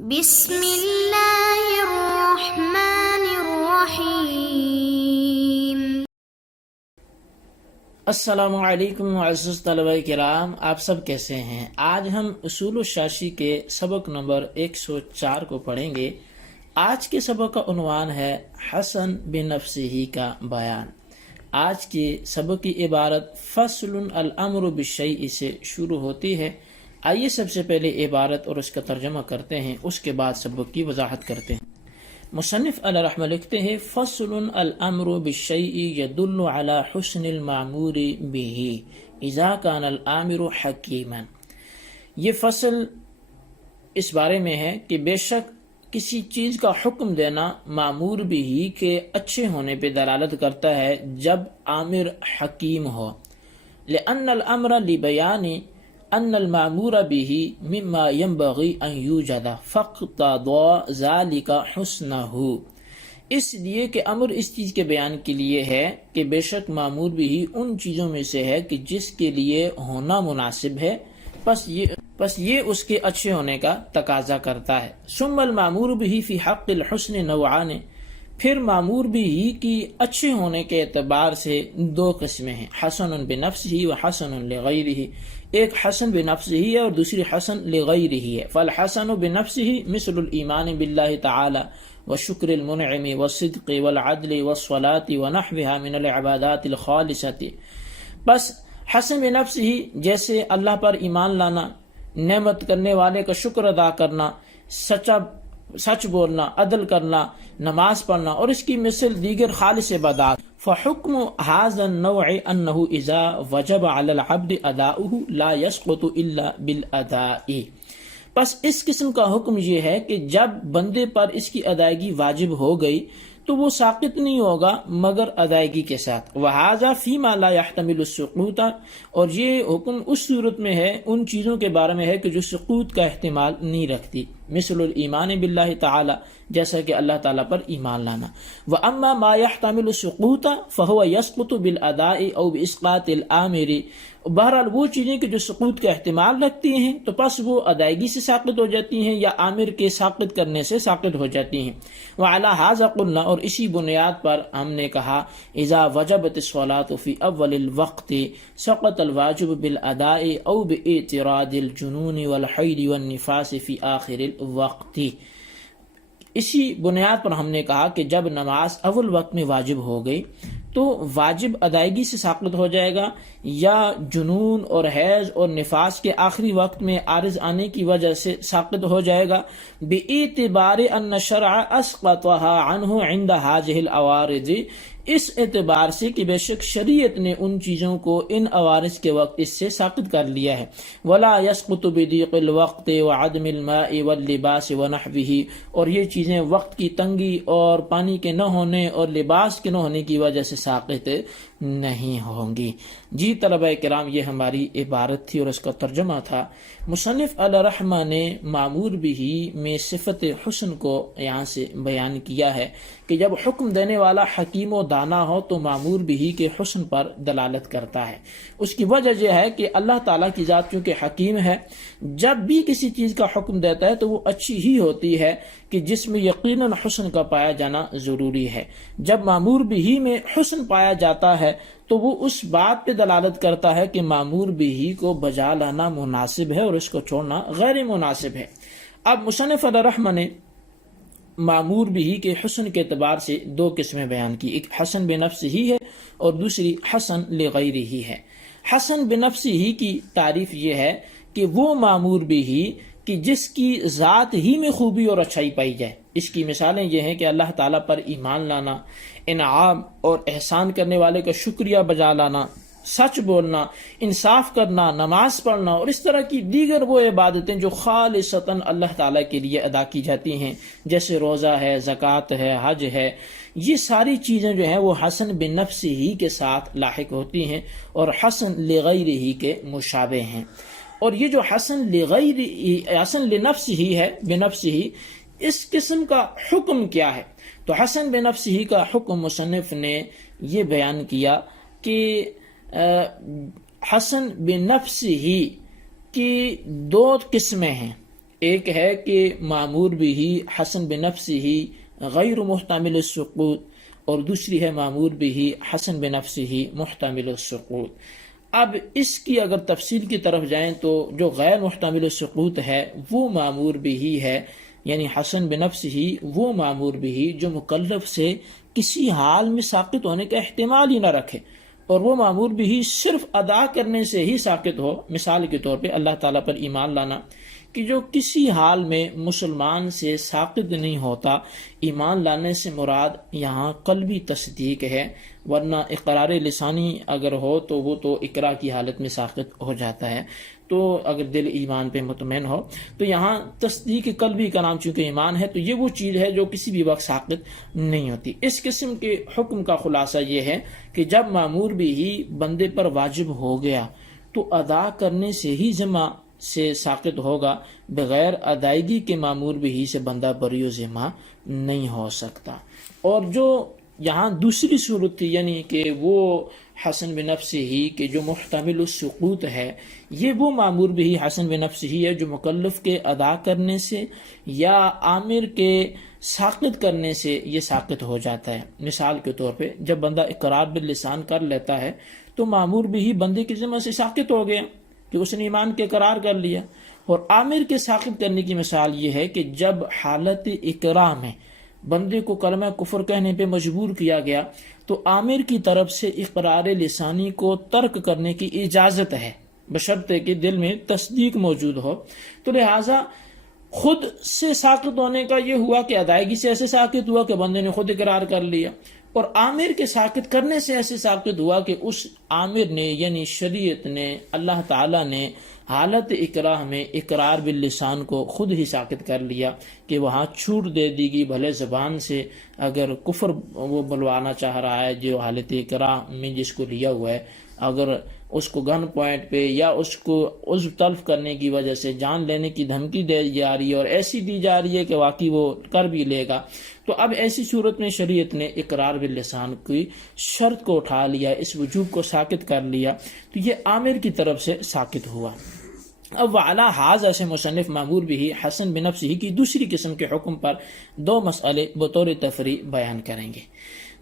بسم اللہ الرحمن الرحیم۔ السلام علیکم معزز طلبہ کرام، آپ سب کیسے ہیں؟ آج ہم اصول الشاشی کے سبق نمبر 104 کو پڑھیں گے۔ آج کے سبق کا عنوان ہے حسن بنفسہ کا بیان۔ آج کے سبق کی عبارت فصل الامر بالشیء سے شروع ہوتی ہے۔ آئیے سب سے پہلے عبارت اور اس کا ترجمہ کرتے ہیں، اس کے بعد سبق کی وضاحت کرتے ہیں۔ مصنف علیہ رحمہ لکھتے ہیں فصل الامر بالشیء يدل على حسن المعمور به اذا كان الامر حکیما۔ یہ فصل اس بارے میں ہے کہ بے شک کسی چیز کا حکم دینا معمور بھی کے اچھے ہونے پہ دلالت کرتا ہے جب آمر حکیم ہو، لأن الامر لبیان ان المعمور به مما ينبغي ان يوجد فاقتضى ذلك حسنه، اس لیے کہ امر اس چیز کے بیان کے لیے ہے کہ بے شک معمور بھی ان چیزوں میں سے ہے کہ جس کے لیے ہونا مناسب ہے، پس یہ اس کے اچھے ہونے کا تقاضا کرتا ہے۔ ثم المعمور به فی حق الحسن نوعان، پھر معمور بھی کی اچھے ہونے کے اعتبار سے دو قسمیں ہیں، حسن بنفسہ و حسن لغیرہ۔ ایک حسن بنفسہ ہے اور دوسری حسن لغیرہ ہے۔ فالحسن بنفسہ مثل الایمان باللہ تعالی وشکر المنعم والصدق والعدل والصلاة ونحوها من العبادات الخالصة، بس حسن بنفسہ جیسے اللہ پر ایمان لانا، نعمت کرنے والے کا شکر ادا کرنا، سچ بولنا، عدل کرنا، نماز پڑھنا اور اس کی مثل دیگر خالص عبادات۔ فحکم هذا النوع انه اذا وجب على العبد اداؤه لا يسقط الا بالاداء، پس اس قسم کا حکم یہ ہے کہ جب بندے پر اس کی ادائیگی واجب ہو گئی تو وہ ساقط نہیں ہوگا مگر ادائیگی کے ساتھ۔ وَهَذَا فِيمَا لَا يَحْتَمِلُ السُّقُوطَ، اور یہ حکم اس صورت میں ہے، ان چیزوں کے بارے میں ہے کہ جو سقوط کا احتمال نہیں رکھتی، مثل الایمان باللہ تعالی، جیسا کہ اللہ تعالیٰ پر ایمان لانا۔ وَأَمَّا مَا يَحْتَمِلُ السُّقُوطَ فَهُوَ يَسْقُطُ بِالْأَدَاءِ أَوْ بِإِسْقَاطِ الْآمِرِ، بہرحال وہ چیزیں کہ جو سقوط کا احتمال رکھتی ہیں تو پس وہ ادائیگی سے ساقط ہو جاتی ہیں یا آمر کے ساقط کرنے سے ساقط ہو جاتی ہیں۔ وعلی ھذا قلنا، اور اسی بنیاد پر ہم نے کہا اذا وجبت الصلاۃ فی اول الوقت سقط الواجب بالاداء او باعتراض الجنون والحید والنفاس فی آخر الوقت، اسی بنیاد پر ہم نے کہا کہ جب نماز اول وقت میں واجب ہو گئی تو واجب ادائیگی سے ساقط ہو جائے گا، یا جنون اور حیض اور نفاس کے آخری وقت میں عارض آنے کی وجہ سے ساقط ہو جائے گا، باعتبار ان الشرع اسقطها عنه عند هذه العوارض، اس اعتبار سے کہ بے شک شریعت نے ان چیزوں کو ان عوارض کے وقت اس سے ساقط کر لیا ہے۔ ولا يسقط بضيق الوقت وعدم الماء واللباس ونحوه، اور یہ چیزیں وقت کی تنگی اور پانی کے نہ ہونے اور لباس کے نہ ہونے کی وجہ سے ساقط نہیں ہوں گی۔ جی طلبہ کرام، یہ ہماری عبارت تھی اور اس کا ترجمہ تھا۔ مصنف علیہ رحمہ نے معمور بھی میں صفت حسن کو یہاں سے بیان کیا ہے کہ جب حکم دینے والا حکیم و دانا ہو تو معمور بھی کے حسن پر دلالت کرتا ہے۔ اس کی وجہ یہ ہے کہ اللہ تعالیٰ کی ذات چونکہ حکیم ہے، جب بھی کسی چیز کا حکم دیتا ہے تو وہ اچھی ہی ہوتی ہے کہ جس میں یقیناً حسن کا پایا جانا ضروری ہے۔ جب معمور بھی میں حسن پایا جاتا ہے تو وہ اس بات پہ دلالت کرتا ہے کہ معمور بھی کو بجا لانا مناسب ہے اور اس کو چھوڑنا غیر مناسب ہے۔ اب مصنف علیہ رحمہ نے معمور بھی کے حسن کے اعتبار سے دو قسمیں بیان کی، ایک حسن بنفس ہی ہے اور دوسری حسن لغیرہ ہی ہے۔ حسن بنفس ہی کی تعریف یہ ہے کہ وہ معمور بھی کہ جس کی ذات ہی میں خوبی اور اچھائی پائی جائے۔ اس کی مثالیں یہ ہیں کہ اللہ تعالیٰ پر ایمان لانا، انعام اور احسان کرنے والے کا شکریہ بجا لانا، سچ بولنا، انصاف کرنا، نماز پڑھنا اور اس طرح کی دیگر وہ عبادتیں جو خالصتاً اللہ تعالیٰ کے لیے ادا کی جاتی ہیں، جیسے روزہ ہے، زکوٰۃ ہے، حج ہے، یہ ساری چیزیں جو ہیں وہ حسن بنفس ہی کے ساتھ لاحق ہوتی ہیں اور حسن لغیرہ ہی کے مشابہ ہیں۔ اور یہ جو حسن لنفس ہی ہے، بنفس ہی، اس قسم کا حکم کیا ہے؟ تو حسن بنفس ہی کا حکم مصنف نے یہ بیان کیا کہ حسن بنفس ہی کی دو قسمیں ہیں۔ ایک ہے کہ معمور بھی حسن بنفسہ غیر محتمل السقوط، اور دوسری ہے معمور بھی حسن بنفسہ محتمل السقوط۔ اب اس کی اگر تفصیل کی طرف جائیں تو جو غیر محتمل السقوط ہے وہ معمور بھی ہے، یعنی حسن بنفسہ وہ معمور بھی جو مکلف سے کسی حال میں ساقط ہونے کا احتمال ہی نہ رکھے، اور وہ معمور بھی صرف ادا کرنے سے ہی ساقط ہو۔ مثال کے طور پہ اللہ تعالیٰ پر ایمان لانا، کہ جو کسی حال میں مسلمان سے ساقط نہیں ہوتا۔ ایمان لانے سے مراد یہاں قلبی تصدیق ہے، ورنہ اقرار لسانی اگر ہو تو وہ تو اقرار کی حالت میں ساقط ہو جاتا ہے، تو اگر دل ایمان پہ مطمئن ہو تو یہاں تصدیق قلبی کا نام چونکہ ایمان ہے، تو یہ وہ چیز ہے جو کسی بھی وقت ساقط نہیں ہوتی۔ اس قسم کے حکم کا خلاصہ یہ ہے کہ جب معمور بھی ہی بندے پر واجب ہو گیا تو ادا کرنے سے ہی ذمہ سے ساقط ہوگا، بغیر ادائیگی کے معمور بھی سے بندہ بری و ذمہ نہیں ہو سکتا۔ اور جو یہاں دوسری صورت تھی، یعنی کہ وہ حسن بنفسہ ہی کہ جو محتمل السقوط ہے، یہ وہ معمور بھی حسن بنفسہ ہی ہے جو مکلف کے ادا کرنے سے یا عامر کے ساقط کرنے سے یہ ساقط ہو جاتا ہے۔ مثال کے طور پہ جب بندہ اقرار باللسان کر لیتا ہے تو معمور بھی بندے کی ذمہ سے ساقط ہو گیا کہ اس نے ایمان کے اقرار کر لیا۔ اور عامر کے ساقط کرنے کی مثال یہ ہے کہ جب حالت اقرار میں بندے کو کلمہ کفر کہنے پہ مجبور کیا گیا تو عامر کی طرف سے اقرار لسانی کو ترک کرنے کی اجازت ہے، بشرطے کہ دل میں تصدیق موجود ہو۔ تو لہٰذا خود سے ساقط ہونے کا یہ ہوا کہ ادائیگی سے ایسے ساقط ہوا کہ بندے نے خود اقرار کر لیا، اور عامر کے ساقط کرنے سے ایسے ساقط ہوا کہ اس عامر نے یعنی شریعت نے، اللہ تعالیٰ نے حالت اکراہ میں اقرار باللسان کو خود ہی ساقط کر لیا کہ وہاں چھوٹ دے دی گی، بھلے زبان سے اگر کفر وہ بلوانا چاہ رہا ہے جو حالت اکراہ میں جس کو لیا ہوا ہے، اگر اس کو گن پوائنٹ پہ یا اس کو عضو تلف کرنے کی وجہ سے جان لینے کی دھمکی دی جا رہی ہے اور ایسی دی جا رہی ہے کہ واقعی وہ کر بھی لے گا، تو اب ایسی صورت میں شریعت نے اقرار باللسان کی شرط کو اٹھا لیا، اس وجوب کو ساقط کر لیا، تو یہ عامر کی طرف سے ساقط ہوا۔ اب وعلیٰ حاضر سے مصنف معمور بھی حسن بنفسہ کی دوسری قسم کے حکم پر دو مسئلے بطور تفریع بیان کریں گے۔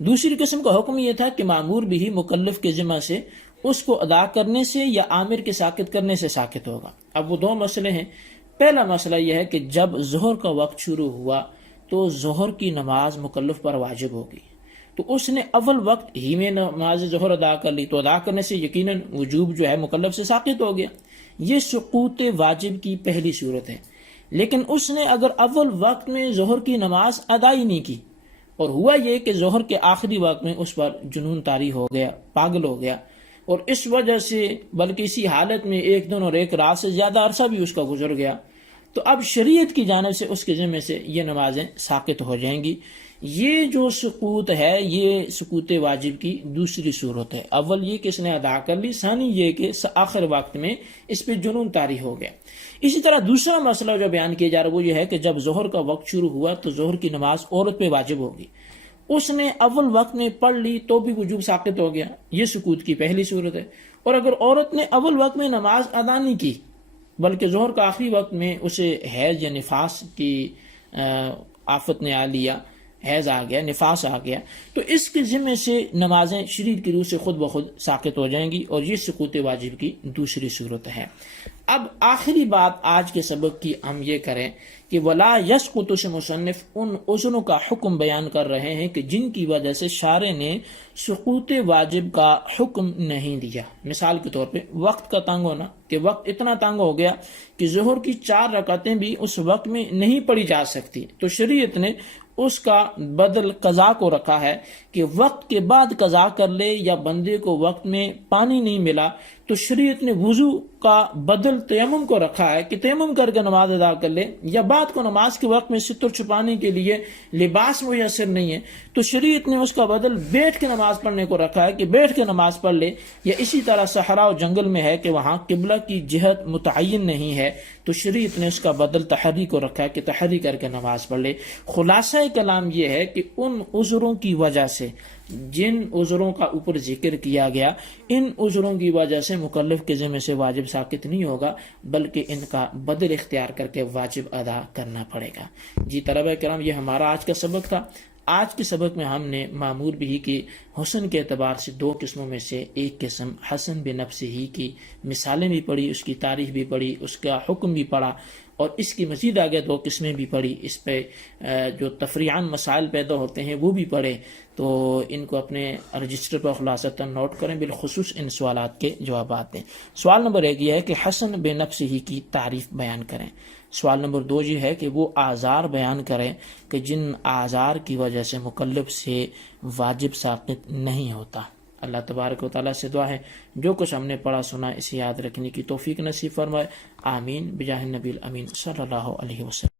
دوسری قسم کا حکم یہ تھا کہ معمور بھی مکلف کے ذمہ سے اس کو ادا کرنے سے یا عامر کے ساقط کرنے سے ساقط ہوگا۔ اب وہ دو مسئلے ہیں۔ پہلا مسئلہ یہ ہے کہ جب ظہر کا وقت شروع ہوا تو ظہر کی نماز مکلف پر واجب ہوگی، تو اس نے اول وقت ہی میں نماز ظہر ادا کر لی، تو ادا کرنے سے یقیناً وجوب جو ہے مکلف سے ساقط ہو گیا۔ یہ سقوط واجب کی پہلی صورت ہے۔ لیکن اس نے اگر اول وقت میں ظہر کی نماز ادا ہی نہیں کی، اور ہوا یہ کہ ظہر کے آخری وقت میں اس پر جنون طاری ہو گیا، پاگل ہو گیا، اور اس وجہ سے بلکہ اسی حالت میں ایک دن اور ایک رات سے زیادہ عرصہ بھی اس کا گزر گیا، تو اب شریعت کی جانب سے اس کے ذمہ سے یہ نمازیں ساقط ہو جائیں گی۔ یہ جو سقوط ہے یہ سقوط واجب کی دوسری صورت ہے۔ اول یہ کہ اس نے ادا کر لی، ثانی یہ کہ آخر وقت میں اس پہ جنون طاری ہو گیا۔ اسی طرح دوسرا مسئلہ جو بیان کیا جا رہا ہے وہ یہ ہے کہ جب ظہر کا وقت شروع ہوا تو ظہر کی نماز عورت پہ واجب ہوگی، اس نے اول وقت میں پڑھ لی تو بھی وجوب ساقط ہو گیا، یہ سقوط کی پہلی صورت ہے۔ اور اگر عورت نے اول وقت میں نماز ادا نہیں کی بلکہ ظہر کا آخری وقت میں اسے حیض یا نفاس کی آفت نے آ لیا، حیض آ گیا، نفاس آ گیا، تو اس کے ذمہ سے نمازیں شریعت کی روح سے خود بخود ساقط ہو جائیں گی، اور یہ سقوط واجب کی دوسری صورت ہے۔ اب آخری بات آج کے سبق کی ہم یہ کریں کہ ولا یسقط سے مصنف ان عذروں کا حکم بیان کر رہے ہیں کہ جن کی وجہ سے شارع نے سقوط واجب کا حکم نہیں دیا۔ مثال کے طور پہ وقت کا تنگ ہونا، کہ وقت اتنا تنگ ہو گیا کہ ظہر کی 4 رکعتیں بھی اس وقت میں نہیں پڑھی جا سکتی، تو شریعت نے اس کا بدل قضا کو رکھا ہے کہ وقت کے بعد قضا کر لے، یا بندے کو وقت میں پانی نہیں ملا تو شریعت نے وضو کا بدل تیمم کو رکھا ہے کہ تیمم کر کے نماز ادا کر لے، یا بات کو نماز کے وقت میں ستر چھپانے کے لیے لباس میسر نہیں ہے تو شریعت نے اس کا بدل بیٹھ کے نماز پڑھنے کو رکھا ہے کہ بیٹھ کے نماز پڑھ لے، یا اسی طرح صحرا و جنگل میں ہے کہ وہاں قبلہ کی جہت متعین نہیں ہے تو شریعت نے اس کا بدل تحری کو رکھا ہے کہ تحری کر کے نماز پڑھ لے۔ خلاصہ کلام یہ ہے کہ ان عذروں کی وجہ سے جن عذروں کا اوپر ذکر کیا گیا ان عذروں کی وجہ سے مکلف کے ذمہ سے واجب ساقط نہیں ہوگا، بلکہ ان کا بدل اختیار کر کے واجب ادا کرنا پڑے گا۔ جی طلبہ کرام، یہ ہمارا آج کا سبق تھا۔ آج کے سبق میں ہم نے معمول بھی کی حسن کے اعتبار سے دو قسموں میں سے ایک قسم حسن بنفسہ ہی کی مثالیں بھی پڑھی، اس کی تعریف بھی پڑھی، اس کا حکم بھی پڑھا، اور اس کی مزید آگے دو قسمیں بھی پڑھی۔ اس پہ جو تفریعاً مسائل پیدا ہوتے ہیں وہ بھی پڑھے، تو ان کو اپنے رجسٹر پر خلاصتاً نوٹ کریں، بالخصوص ان سوالات کے جوابات دیں۔ سوال نمبر 1 یہ ہے کہ حسن بنفسہ ہی کی تعریف بیان کریں۔ سوال نمبر 2 یہ ہے کہ وہ آثار بیان کریں کہ جن آثار کی وجہ سے مکلف سے واجب ساقط نہیں ہوتا۔ اللہ تبارک و تعالیٰ سے دعا ہے جو کچھ ہم نے پڑھا سنا اسے یاد رکھنے کی توفیق نصیب فرمائے، آمین بجاہ النبی الامین صلی اللہ علیہ وسلم۔